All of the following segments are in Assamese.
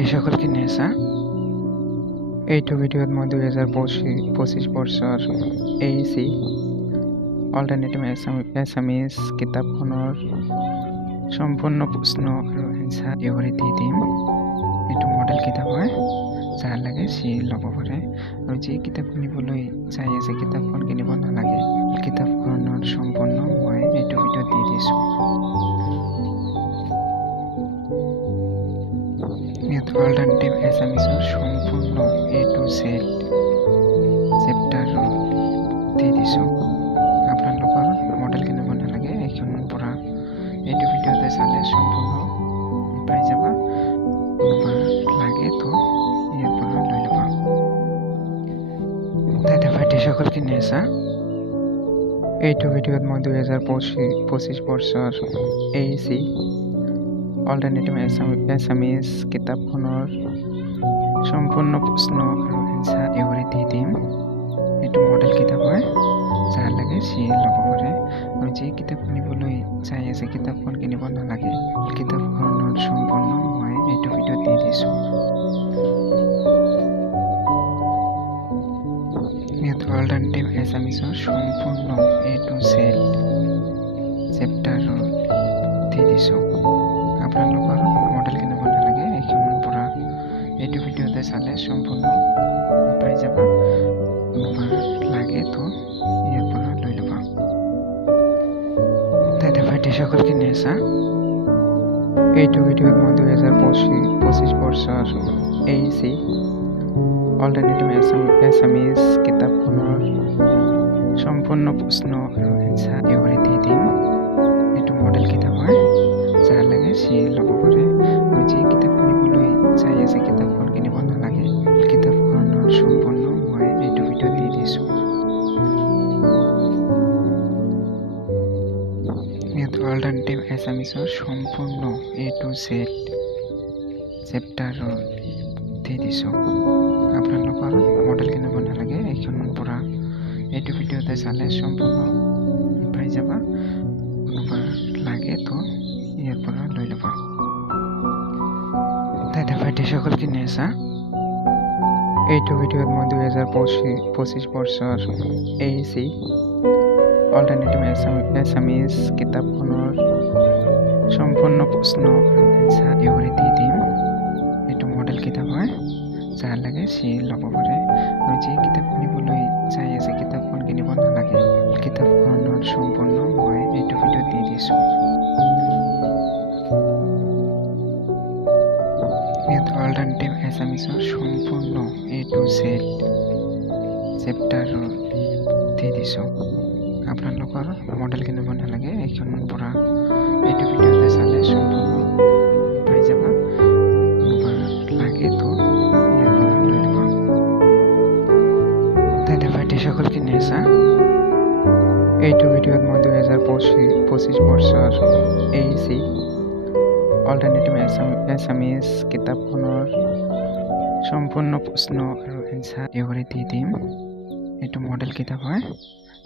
ভাইটি সকলকে নেছা এইটো ভিডিঅ'ত মই 2025 বৰ্ষৰ AEC অল্টাৰনেটিভ এছামিজ কিতাপখনৰ সম্পূৰ্ণ প্ৰশ্ন আৰু এনসাৰ কৰি দি দিম। এইটো মডেল কিতাপ হয়, যাৰ লাগে সি ল'ব পাৰে, আৰু যি কিতাপ কিনিবলৈ চাই আছে কিতাপখন কিনিব নালাগে। কিতাপখনৰ সম্পূৰ্ণ মই এইটো ভিডিঅ'ত দি দিছোঁ। ইয়াত অল্টাৰনেটিভ এছামিজৰ সম্পূৰ্ণ A to Z চেপ্টাৰ দি দিছোঁ। আপোনালোকৰ মডেল কিনিব নালাগে, এইখনৰ পৰা এইটো ভিডিঅ'তে চালে সম্পূৰ্ণ পাই যাবা। কোনোবা লাগে তো ইয়াৰ পৰা লৈ ল'বা। দাদা ভাইটি সকলকে নেছা এইটো ভিডিঅ'ত মই 2025 বৰ্ষৰ AEC অল্টাৰনেটিভ এছামিজ কিতাপখনৰ সম্পূৰ্ণ প্ৰশ্ন আৰু এনসাৰ কৰি দি দিম। এইটো মডেল কিতাপ হয়, যাৰ লাগে সি ল'ব পাৰে, আৰু যি কিতাপ কিনিবলৈ চাই আছে কিতাপখন কিনিব নালাগে। কিতাপখনৰ সম্পূৰ্ণ মই এইটো ভিডিঅ'ত দি দিছোঁ। ইয়াত অল্টাৰনেটিভ এছামিজৰ সম্পূৰ্ণ A to Z চেপ্টাৰ দি দিছোঁ। আপোনালোকৰ মডেল কিনিব নালাগে, এইখনৰ পৰা এইটো ভিডিঅ'তে চালে সম্পূৰ্ণ পাই যাবা। কোনোবা লাগে তো ইয়াৰ পৰা লৈ ল'বা। দাদা ভাইটি সকলকে নেছা এইটো ভিডিঅ'ত মই 2025 বৰ্ষৰ AEC অল্টাৰনেটিভ এছামিজ কিতাপখনৰ সম্পূৰ্ণ প্ৰশ্ন আৰু এনসাৰ কৰি দি দিম। এইটো মডেল কিতাপ হয়, যাৰ লাগে সি ল'ব পাৰে, আৰু যি কিতাপ কিনিবলৈ চাই আছে কিতাপখন কিনিব নালাগে। কিতাপখনৰ সম্পূৰ্ণ মই এইটো ভিডিঅ'ত দি দিছোঁ। ইয়াত অল্টাৰনেটিভ এছামিজৰ সম্পূৰ্ণ A to Z চেপ্টাৰ দি দিছোঁ। আপোনালোকৰ মডেল কিনিব নালাগে, এইখনৰ পৰা এইটো ভিডিঅ'তে চালে সম্পূৰ্ণ পাই যাবা। কোনোবা লাগে তো ইয়াৰ পৰা লৈ ল'বা। দাদা ভাইটি সকলকে নেছা এইটো ভিডিঅ'ত মই 2025 বৰ্ষৰ AEC অল্টাৰনেটিভ এছামিজ কিতাপখনৰ সম্পূৰ্ণ প্ৰশ্ন আৰু এনসাৰ কৰি দি দিম। এইটো মডেল কিতাপ হয়, যাৰ লাগে সি ল'ব পাৰে, আৰু যি কিতাপ কিনিবলৈ চাই আছে কিতাপখন কিনিব নালাগে। কিতাপখনৰ সম্পূৰ্ণ মই এইটো ভিডিঅ'ত দি দিছোঁ। ইয়াত অল্টাৰনেটিভ এছামিজৰ সম্পূৰ্ণ A to Z চেপ্টাৰ দি দিছোঁ। আপোনালোকৰ মডেল কিনিব নালাগে, এইখনৰ পৰা এইটো ভিডিঅ'তে চালে সম্পূৰ্ণ পাই যাবা। কোনোবা লাগে তো ইয়াৰ পৰা লৈ ল'বা। দাদা ভাইটি সকলকে নেছা এইটো ভিডিঅ'ত মই 2025 বৰ্ষৰ AEC অল্টাৰনেটিভ এছামিজ কিতাপখনৰ সম্পূৰ্ণ প্ৰশ্ন আৰু এনসাৰ কৰি দি দিম। এইটো মডেল কিতাপ হয়,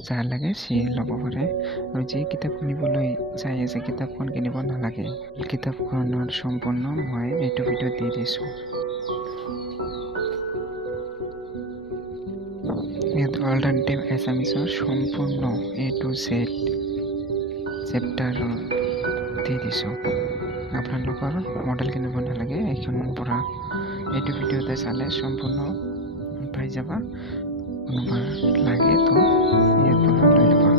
যাৰ লাগে সি ল'ব পাৰে, আৰু যি কিতাপ কিনিবলৈ চাই আছে কিতাপখন কিনিব নালাগে। কিতাপখনৰ সম্পূৰ্ণ মই এইটো ভিডিঅ'ত দি দিছোঁ। ইয়াত অল্টাৰনেটিভ এছামিজৰ সম্পূৰ্ণ A to Z চেপ্টাৰ দি দিছোঁ। আপোনালোকৰ মডেল কিনিব নালাগে, এইখনৰ পৰা এইটো ভিডিঅ'তে চালে সম্পূৰ্ণ পাই যাবা। কোনোবা লাগে তো ইয়াৰ পৰা লৈ ল'বা।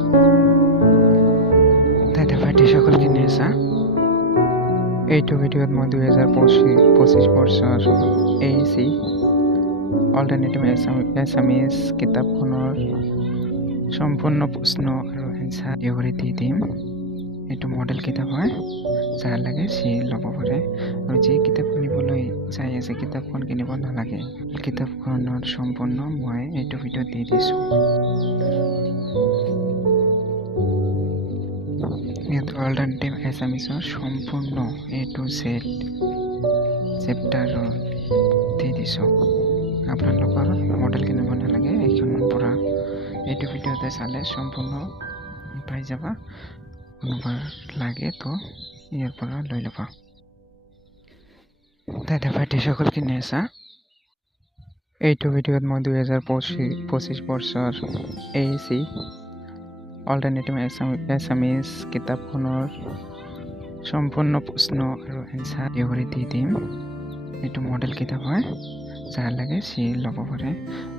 দাদা ভাইটি সকলকে নেছা এইটো ভিডিঅ'ত মই 2025 বৰ্ষৰ AEC অল্টাৰনেটিভ এছামিজ কিতাপখনৰ সম্পূৰ্ণ প্ৰশ্ন আৰু এনসাৰ কৰি দি দিম। এইটো মডেল কিতাপ হয়, যাৰ লাগে সি ল'ব পাৰে, আৰু যি কিতাপ কিনিবলৈ চাই আছে কিতাপখন কিনিব নালাগে। কিতাপখনৰ সম্পূৰ্ণ মই এইটো ভিডিঅ'ত দি দিছোঁ। ইয়াত অল্টাৰনেটিভ এছামিজৰ সম্পূৰ্ণ A to Z চেপ্টাৰ দি দিছোঁ। আপোনালোকৰ মডেল কিনিব নালাগে, এইখনৰ পৰা এইটো ভিডিঅ'তে চালে সম্পূৰ্ণ পাই যাবা। কোনোবা লাগে তো ইয়াৰ পৰা লৈ ল'বা। দাদা ভাইটি সকল কিনে আছা এইটো ভিডিঅ'ত মই 2025 বৰ্ষৰ AEC অল্টাৰনেটিভ এছামিজ কিতাপখনৰ সম্পূৰ্ণ প্ৰশ্ন আৰু এনসাৰ কৰি দি দিম। এইটো মডেল কিতাপ হয়, যাৰ লাগে সি ল'ব পাৰে,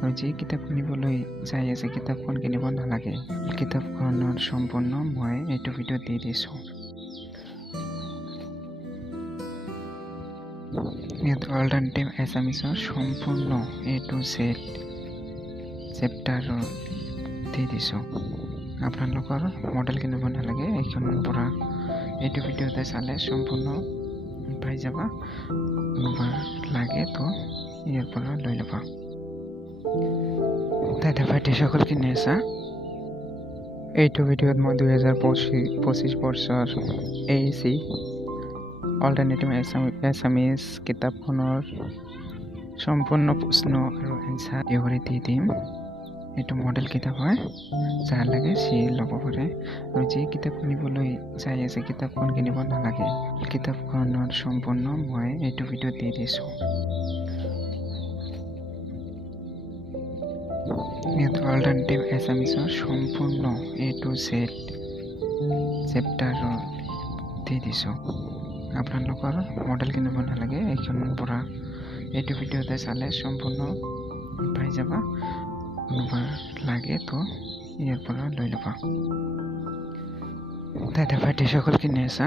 আৰু যি কিতাপ কিনিবলৈ যাই আছে কিতাপখন কিনিব নালাগে। কিতাপখনৰ সম্পূৰ্ণ মই এইটো ভিডিঅ'ত দি দিছোঁ। ইয়াত অল্টাৰনেটিভ এছামিজৰ সম্পূৰ্ণ A to Z চেপ্টাৰ দি দিছোঁ। আপোনালোকৰ মডেল কিনিব নালাগে, এইখনৰ পৰা এইটো ভিডিঅ'তে চালে সম্পূৰ্ণ পাই যাবা। কোনোবা লাগে তো ইয়াৰ পৰা লৈ ল'বা। দাদা ভাইটি সকল কিনে আছা এইটো ভিডিঅ'ত মই 2025 বৰ্ষৰ AEC অল্টাৰনেটিভ এছামিজ কিতাপখনৰ সম্পূৰ্ণ প্ৰশ্ন আৰু এনসাৰ কৰি দি দিম। এইটো মডেল কিতাপ হয়, যাৰ লাগে সি ল'ব পাৰে, আৰু যি কিতাপ কিনিবলৈ যাই আছে কিতাপখন কিনিব নালাগে। কিতাপখনৰ সম্পূৰ্ণ মই এইটো ভিডিঅ'ত দি দিছোঁ। ইয়াত অল্টাৰনেটিভ এছামিজৰ সম্পূৰ্ণ A to Z চেপ্টাৰ দি দিছোঁ। আপোনালোকৰ মডেল কিনিব নালাগে, এইখনৰ পৰা এইটো ভিডিঅ'তে চালে সম্পূৰ্ণ পাই যাবা। কোনোবা লাগে তো ইয়াৰ পৰা লৈ ল'বা। দাদা ভাইটি সকল কিনে আছা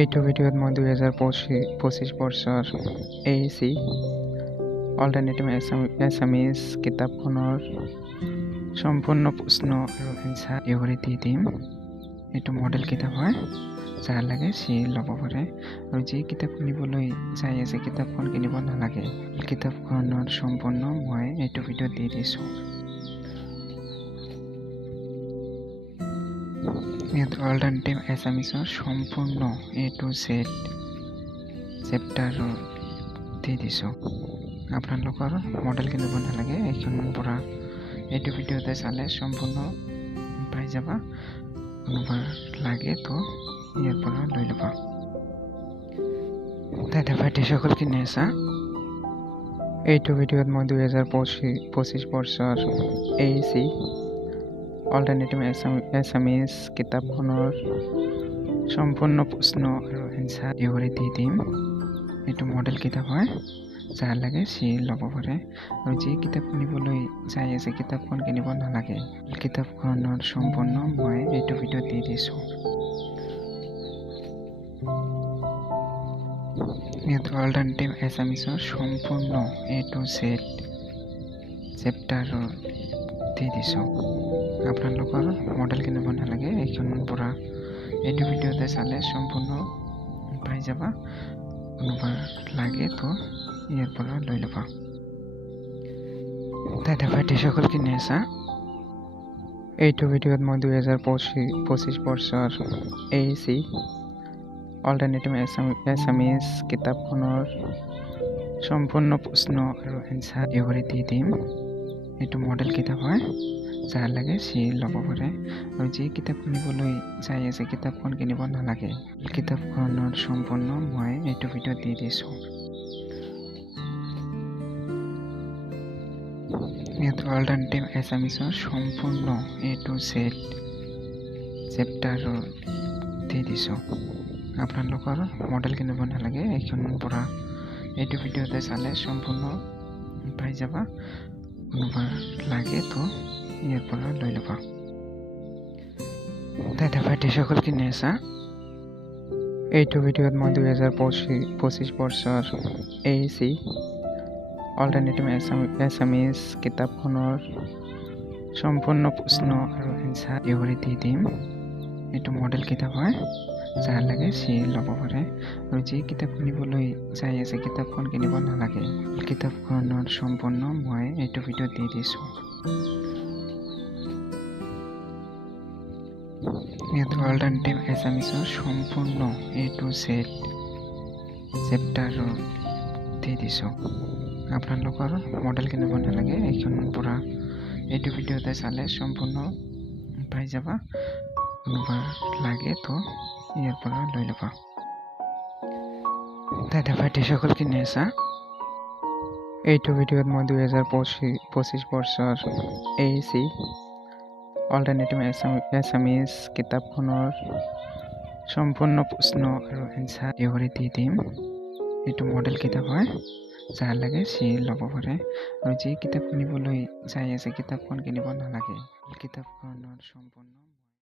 এইটো ভিডিঅ'ত মই 2025 বৰ্ষৰ AEC অল্টাৰনেটিভ এছামিজ কিতাপখনৰ সম্পূৰ্ণ প্ৰশ্ন আৰু এনসাৰ কৰি দি দিম। এইটো মডেল কিতাপ হয়, যাৰ লাগে সি ল'ব পাৰে, আৰু যি কিতাপ কিনিবলৈ যাই আছে কিতাপখন কিনিব নালাগে। কিতাপখনৰ সম্পূৰ্ণ মই এইটো ভিডিঅ'ত দি দিছোঁ। ইয়াত অল্টাৰনেটিভ এছামিজৰ সম্পূৰ্ণ A to Z চেপ্টাৰ দি দিছোঁ। আপোনালোকৰ মডেল কিনিব নালাগে, এইখনৰ পৰা এইটো ভিডিঅ'তে চালে সম্পূৰ্ণ পাই যাবা। কোনোবা লাগে তো ইয়াৰ পৰা লৈ ল'বা। দাদা ভাইটি সকল কিনে আছা এইটো ভিডিঅ'ত মই 2025 বৰ্ষৰ AEC অল্টাৰনেটিভ এছামিজ কিতাপখনৰ সম্পূৰ্ণ প্ৰশ্ন আৰু এনসাৰ কৰি দি দিম। এইটো মডেল কিতাপ হয়, যাৰ লাগে সি ল'ব পাৰে, আৰু যি কিতাপ কিনিবলৈ যাই আছে কিতাপখন কিনিব নালাগে। কিতাপখনৰ সম্পূৰ্ণ মই এইটো ভিডিঅ'ত দি দিছোঁ। ইয়াত অল্টাৰনেটিভ এছামিজৰ সম্পূৰ্ণ A to Z চেপ্টাৰ দি দিছোঁ। আপোনালোকৰ মডেল কিনিব নালাগে, এইখনৰ পৰা এইটো ভিডিঅ'তে চালে সম্পূৰ্ণ পাই যাবা। কোনোবা লাগে তো ইয়াৰ পৰা লৈ ল'বা। দাদা ভাইটি সকল কিনে আছা এইটো ভিডিঅ'ত মই 2025 বৰ্ষৰ AEC অল্টাৰনেটিভ এছামিজ কিতাপখনৰ সম্পূৰ্ণ প্ৰশ্ন আৰু এনসাৰ কৰি দি দিম। এইটো মডেল কিতাপ হয়, যাৰ লাগে সি ল'ব পাৰে, আৰু যি কিতাপ কিনিবলৈ যাই আছে কিতাপখন কিনিব নালাগে। কিতাপখনৰ সম্পূৰ্ণ মই এইটো ভিডিঅ'ত দি দিছোঁ। ইয়াত অল্টাৰনেটিভ এছামিজৰ সম্পূৰ্ণ A to Z চেপ্টাৰ দি দিছোঁ। আপোনালোকৰ মডেল কিনিব নালাগে, এইখনৰ পৰা এইটো ভিডিঅ'তে চালে সম্পূৰ্ণ পাই যাবা। কোনোবা লাগে তো ইয়াৰ পৰা লৈ ল'বা। দাদা ভাইটি সকল কিনে আছা এইটো ভিডিঅ'ত মই 2025 বৰ্ষৰ AEC অল্টাৰনেটিভ এছামিজ কিতাপখনৰ সম্পূৰ্ণ প্ৰশ্ন আৰু এনসাৰ কৰি দি দিম। এইটো মডেল কিতাপ হয়, যাৰ লাগে সি ল'ব পাৰে, আৰু যি কিতাপ কিনিবলৈ যাই আছে কিতাপখন কিনিব নালাগে। কিতাপখনৰ সম্পূৰ্ণ মই এইটো ভিডিঅ'ত দি দিছোঁ। ইয়াত অল্টাৰনেটিভ এছামিজৰ সম্পূৰ্ণ A to Z চেপ্টাৰ দি দিছোঁ। আপোনালোকৰ মডেল কিনিব নালাগে, এইখনৰ পৰা এইটো ভিডিঅ'তে চালে সম্পূৰ্ণ পাই যাবা। কোনোবা লাগে তো ইয়াৰ পৰা লৈ ল'বা। দাদা ভাইটিসকল কিনে আছা? এইটো ভিডিঅ'ত মই 2025 বৰ্ষৰ AEC অল্টাৰনেটিভ এছামিজ কিতাপখনৰ সম্পূৰ্ণ প্ৰশ্ন আৰু এনচাৰ থিয়ৰী দি দিম। এইটো মডেল কিতাপ হয়, যাৰ লাগে সি ল'ব পাৰে, আৰু যি কিতাপ কিনিবলৈ যাই আছে কিতাপখন কিনিব নালাগে। কিতাপখনৰ সম্পূৰ্ণ